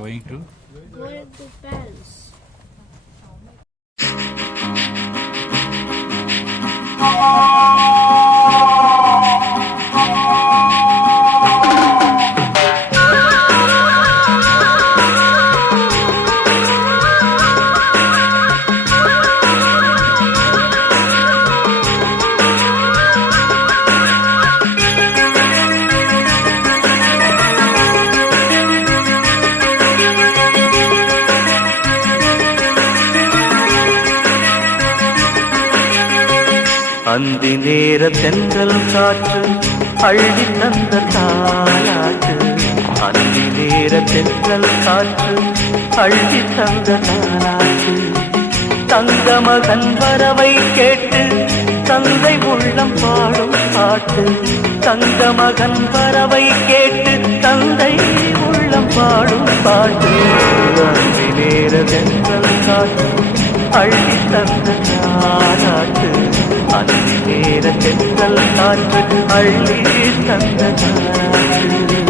Going to? Going to Paris. அந்தி நேர தென்றல் காற்று அள்ளி தந்த தாலாட்டு. அந்தி நேர தென்றல் காற்று அள்ளி தந்த தாலாட்டு. தங்க மகன் வரவை கேட்டு தந்தை உள்ளம் பாடும் பாட்டு. தங்க மகன் வரவை கேட்டு தந்தை உள்ளம் பாடும் பாட்டு. அந்தி நேர தென்றல் காற்று அள்ளி தந்த தாலாட்டு. அந்தி நேர தென்றல் காற்று அள்ளி தந்த தாலாட்டு.